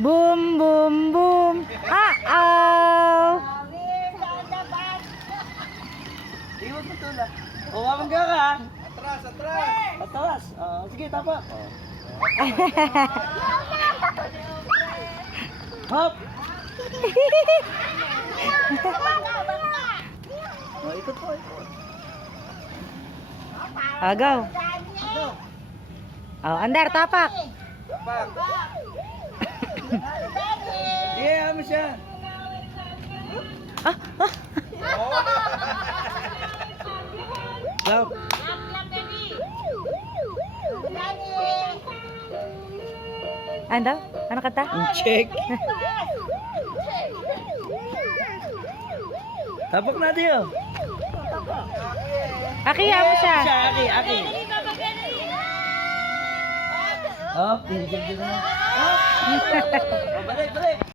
Boom, boom, boom. Ah-oh. Iwan mo tula. O, mamangga ka. Atras, atras. Atras. Sige, tapak. Hop. Ikot po, ikot. Go. Andar, tapak. Tapak. Yeah, ano siya? Stop. Ano? Ano kata? Check. Tapak natin yun. Akiya mo siya. Aki, aki. Oh, pinigil din na. Oh, balik, balik.